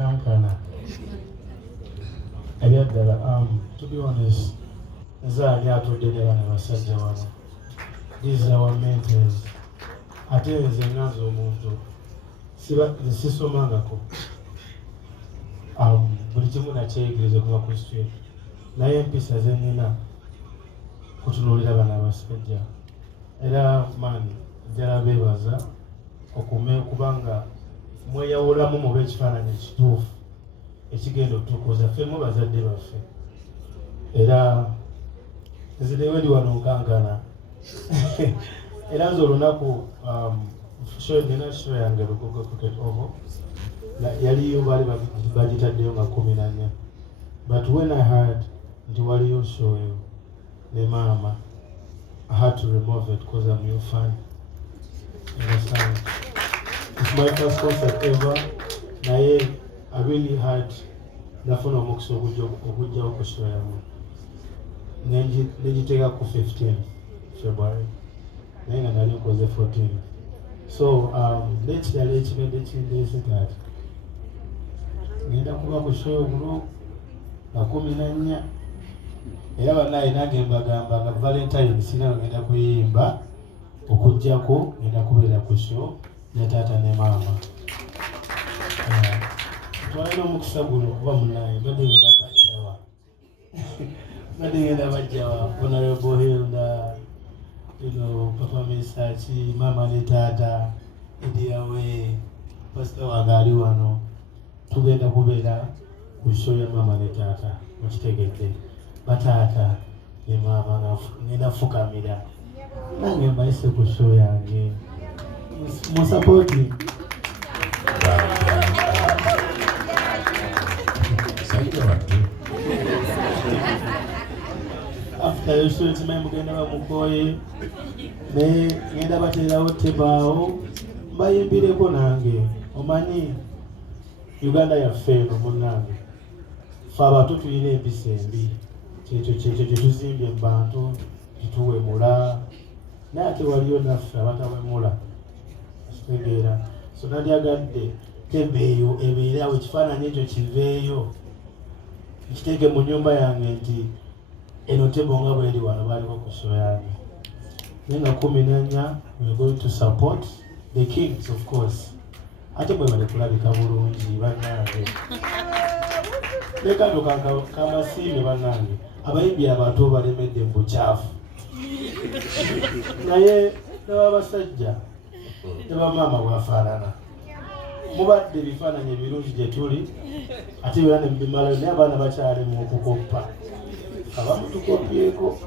kankana. To be honest, these are our mentors. Ate nze ngazo omuntu sisomangako buli kimu nakyeyigiriza kuva ku street naye empisa ze nnina kutunuulira bano abasajja era maani njala beebaza kubanga mweyawulamu mube ekifaananyi ekituufu ekigenda otukuza ffemu bazadde baffe era nzirewo ndi wano nkankana era nze olunaku nina show yange Lugogo Cricket Oval yaliyo baali bagitaddeyo nga 14 but when I heard nti waliyo show eyo ne maama I had to remove it because I'm your fan. Understand? It's my first concert ever. Naye I really had nafuna omukisa okujjawo ku show yange negiteeka ku 15 February naye nga nali nkoze 14. So nekirala ekibadde kindeese taata ngenda kuba ku show gulo nga 14 era banaye nange mbagamba nga Valentine sina ngenda kuyimba okujjako ngenda kubeera ku show ya taata ne maama. Twalina omukisa guno kuba munaye badde ngenda bajjawa Honorable Hilda, Papa Misachi, Mama ne Tata, Idiawe, Pastor wange ali wano. Tugenda kubeera ku show ya Mama ne Tata mukitegedde bataata ne maama ngenda fukamira nange mbayise ku show yange musapoti. After your show timaye mugenda bamukoye naye ngenda bateerawo tebaawo mbayimbireko nange. Omanyi Uganda yaffe eno munnange ffe abato tulina empisa embi kyekyo kyetuzimbye mu bantu kituwemula naye ate waliyo naffe abatawemula kitegeera. So nandyagadde tebeeyo ebeere awo ekifaananyi ekyo kiveeyo nkiteeke mu nnyumba yange nti eno tebonga bweri wano baliko ku show yange naye nga 14 we're going to support the Kings of course. Ate bwe bali kulabika bulungi bannange leka ndo kambasiime bannange abayimbi abato balemedde mu bukyafu naye n'abasajja ne bamaama bwafaanana mubadde bifaananyi ebirungi gye tuli ate era ne bimalayo naye abaana bakyalimu okukoppa abamu tukopyeko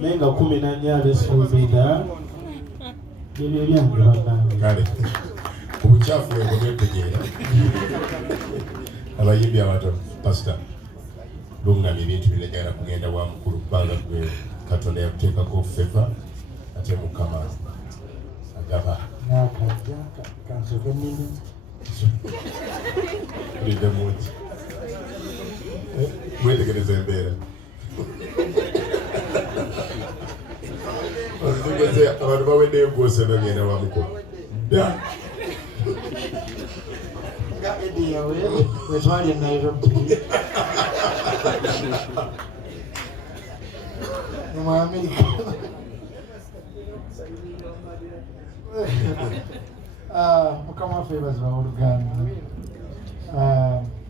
naye nga 14 abesuubira ebyo ebyange bannange obukyafu bwetegeera abayimbi abato pasita lungamya ebintu binegera kugenda wa mukulu kubanga gwe Katonda yakuteekako feva ate Mukama agaba nakajja kansoke nini ulidde mungi wetegereza embeera ozigeze abantu baweddeyo gwose bagenda wa mukulu dda Ediawe wetwali Nairobi mu Amerika Mukama waffe yeebazibwa oluganda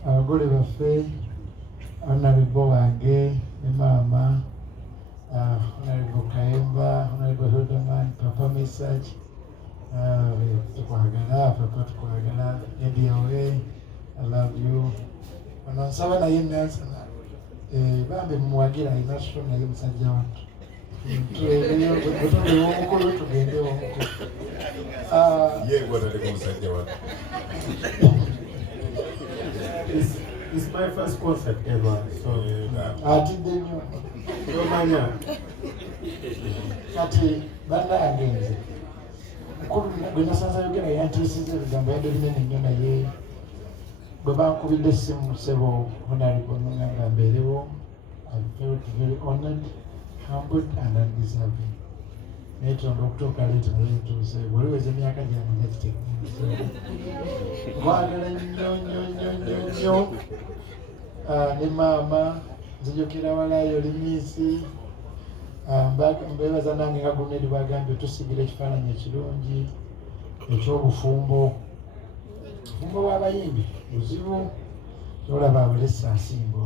abagole baffe Honorable wange ne maama Honorable Kayemba, Honorable Hildeman, Papa Misachi tukwagala papa tukwagala Ediawe I love you. Ono nsaba naye nansana bambe mumuwagira ina show naye musajja wantu tubeereyo bwetubeewo omukulu tugende omukulu ye ngwatale ku musajja wantu. It's my first concert ever, so atidde nnyo omanya kati bannange nze mukulu gwe nasanza yogera yantiisiza ebigambo yadde binene nnyo naye bwe bankubidde essimu ssebo Honorable nga mbeerewo I felt very honored, humbled and undeserving. Naye Katonda okutuuka leeta naye ntuuse waliweza emyaka gyange nga kitegeeza nkwagala nnyo nnyo nnyo nnyo nnyo ne maama nzijukira walayo limisi mbebaza nange nga Gumedi bagambye tusigira ekifaananyi ekirungi eky'obufumbo. Obufumbo bw'abayimbi buzibu olaba abulesa asimba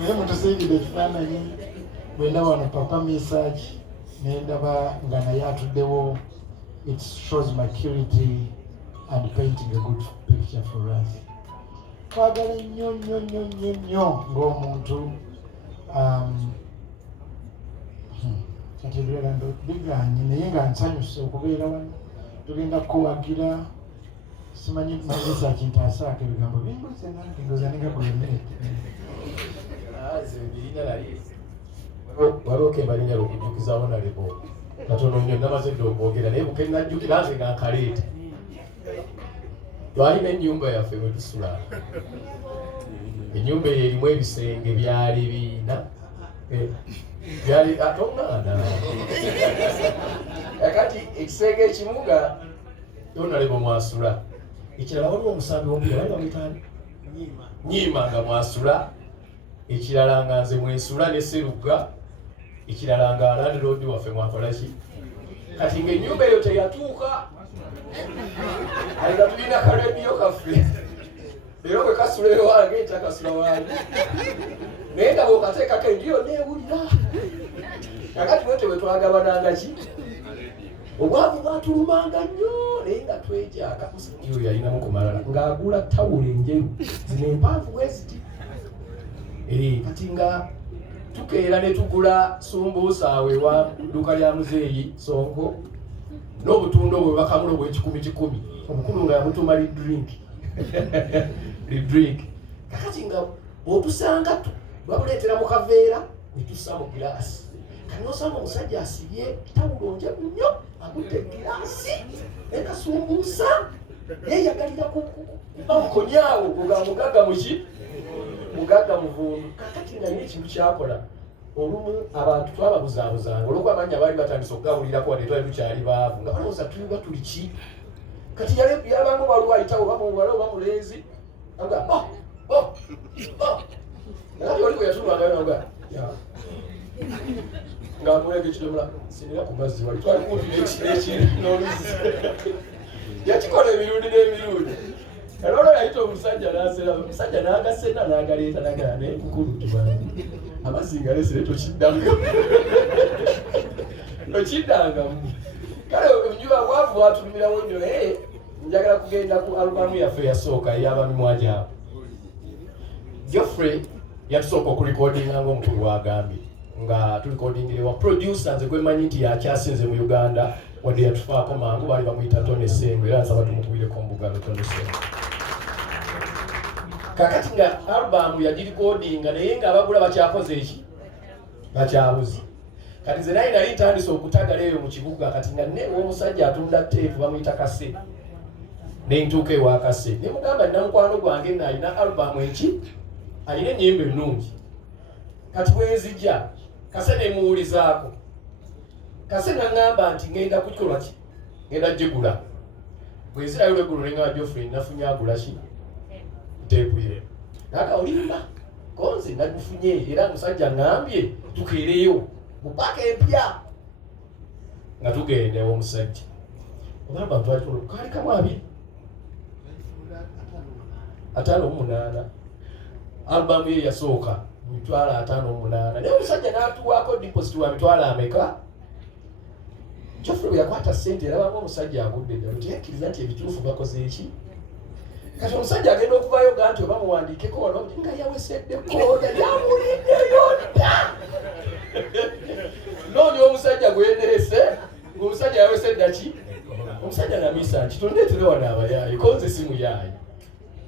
naye mutusiigidde ekifaananyi bwe ndaba wano papa message ne ndaba nga naye atuddewo. It shows maturity and painting a good picture for us. Kwagala nnyo ng'omuntu kati lwera biganye naye nga nsanyuse okubeera wano. Tugenda kuwagira simanyi magisa kintasaako ebigambo bimbuze nange ndoza ninga kulemerete waliwo kembalinnya okujjukizawo nalebo katono nnyo namaze dde okwogera naye buke najjukira nze nga nkaleeta. Twalina ennyumba yaffe bwe tusula. Ennyumba eyo erimu ebisenge byali biina byali atongana kati ekisenge ekimu nga yonalebo mwasula, ekirala waliwo omusambi w'omupiira bali bamwitaani nyiima nga mwasula, ekirala nga nze mwensula ne Sserugga, ekirala nga landlord waffe mwakola ki. Kati ng'ennyumba eyo teyatuuka nga tulina kalediyo kaffe era bwe kasula ewange ntakasula wange naye nga bw'okateekako endiyo neewulira. Kakati bwe bwe twagabananga ki obwavu bwatulumanga nnyo naye nga twejaka. Musajja oyo yalinamu ku malala ng'agula tawulo enjeru zino empanvu bwe ziti. Kati nga tukeera ne tugula sumbuusa awo ewa dduuka lya muzeeyi Sonko n'obutunda obwo bakamulo bw'ekikumi omukulu nga yamutuma lidrink. Kakati nga bw'otusanga babuleetera mu kaveera ne tussa mu giraasi. Kati n'osanga omusajja asibye tawulo njeru nnyo agudde giraasi nekasumbuusa yeeyagalira kuba mukonyawo nga mugagga muki mugagga muvundu. Kakati nga nyo ekintu kyakola olumu abantu twababuzaabuzanga olwokuba amanya baali batandise okugawulirako wadde twali tukyali baavu nga balowooza tuliba tuli ki. Kati yabangu waliwo ayitawo bamuwala oba mulenzi aga nakati oli bwe yatulwangayonaga ng'amulega ekidomola sinira ku mazzi wali twali kumpira ekiri n'oluzzi yakikola emirundi n'emirundi. Olwo yayita omusajja n'asera, omusajja n'agasena n'agaleeta nagala naye mukulu tubange amazzi ngalesere tokiddangamu. Kale enjuba bwavu bwatulumirawo nnyo naye njagala kugenda ku alubamu yaffe eyasooka ey'Abaami Mwajaabu. Geoffrey yatusooka okulikodinga ng'omukulu bw'agambye nga tulikodingire wa producer nze gwe mmanyi nti yakyasinze mu Uganda wadde yatufaako mangu baali bamuyita Tone Ssengo era nsaba tumukubireko omubugalo Tone Ssengo. Kakati nga alubamu yagirikodinga naye ng'abagula bakyakoze eki bakyabuze. Kati nze naye nali ntandise okutagala eyo mu kibuga kati nga neewa omusajja atunda teepu bamuyita Kase ne ntuuka ewa Kase ne mugamba nina mukwano gwange ng'alina alubamu eki alina ennyimba ennungi. Kati bwenzijja Kase ne muwulizaako. Kase n'aŋŋamba nti ngenda kukikolwa ki ngenda gigula. Bwezirayo lweggulo ne ngaba Geoffrey nafunye agula ki teepu ye naga olimba konzi nagufunye era musajja ngambye tukeereyo mu paka empya nga tugende omusajja ogamba twali kali kamu 258 albamu ye yasooka mitwalo 58 naye omusajja n'atuwaako deposit wa mitwalo ameka. Geoffrey yakwata ssente erabamu omusajja agudde ddala teyakkiriza nti ebituufu bakoze eki. Kati omusajja agenda okuvayo ga nti oba muwandiikeko wano nga yawesedde kooda yamulidde yonna. Noonya omusajja gwenderese ng'omusajja yawesedde ki omusajja namisa nti tondeetere wano abayaayi konze simu yaayi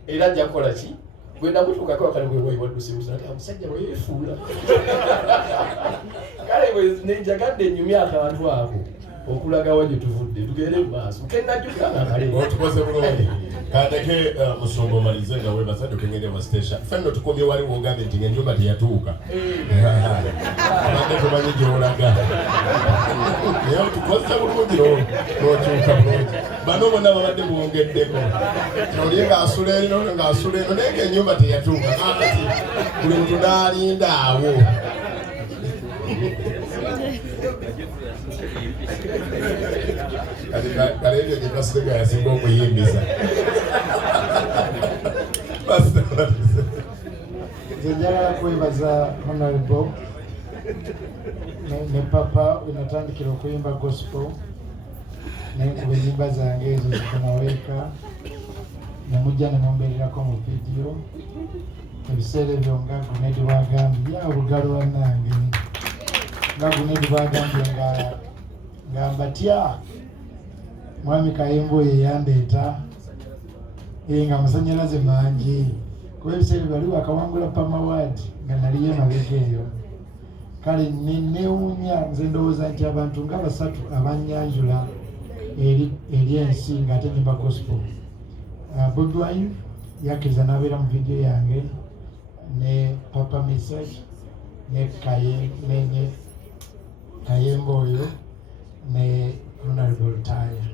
era ajja kukola ki gwe namutuukako wakale bwewaddusibusaka omusajja bweyefuula. Kale bwe nenjagadde ennyumya akantu ako okulaga wajje tuvudde tugere mu maaso kennajjukira nga kale otukoze bulungi. Kandeke Musumba omalize nga weebazadde okugenda mu station. Fenno tukomye wali wogambye nti ennyumba teyatuuka. Abadde tumanyi gy'olaga. Naye otukoze bulungi n'okyuka bulungi. bano bonna babadde bwongeddeko oli ng'asula eno ng'asula eno naye ng'ennyumba teyatuuka kakati buli muntu n'alinda awo kale ebyo gye Kasega yasinga okuyimbiza nze njagala kwebaza Honorable ne papa wenatandikira okuyimba gospel nenkuba ennyimba zange ezo zikunaweeka nemujja nemumbeererako mu vidiyo ebiseera ebyo nga Gunedi bwagambye olugalo lwannange nga Gunedi bwagambye nga mbatya mwami Kayembo oyo yandeeta nga amasanyalaze mangi kuba ebiseera bali wakawangula Pamaward nga naliyo emabega eyo kale newuunya nze ndowooza nti abantu nga basatu abanyanjula eri ensi ng'ate nyimba gospel. Bobi Wine yakkiriza n'abeera mu vidiyo yange ne Papa Message ne Kayembo oyo ne Honorable Taya.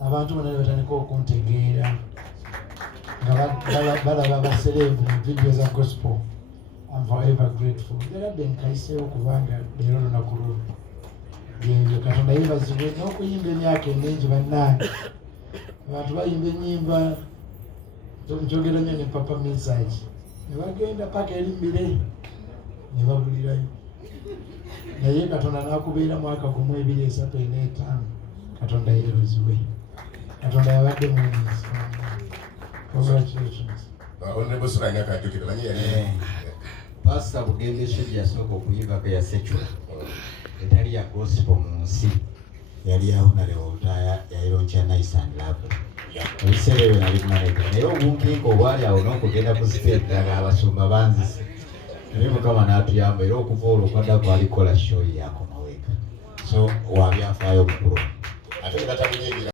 Abantu bonna ne batandika okuntegeera nga balaba basereevu mu vidiyo za gospel. I'm forever grateful. Njagadde nkayiseewo kubanga leero lunaku luno byebyo Katonda yeebazibwe n'okuyimba emyaka emingi bannange abantu bayimba ennyimba nkyogera nnyo ne Papa Message ne bagenda paka erimbire ne babulirayo naye Katonda n'akubeera mwaka gumu 2, 3, 4, 5 Katonda yeebazibwe Katonda yabadde mwinyizi. Congratulations. Honorable Suranga Kajukira manyi yali Pastor Bugembe Shujja asooka okuyimba ya secular etali ya gospel mu nsi yali awo Honorable yayironcha Nice and Lovely. Ebiseera ebyo nali manager naye obunkenke obwali awo n'okugenda ku stage ddala abasumba banzise naye Mukama n'atuyamba era okuva olwo kwaddako alikola show yakomaweeka so wabyafaayo bukulu ate ne batamunyigira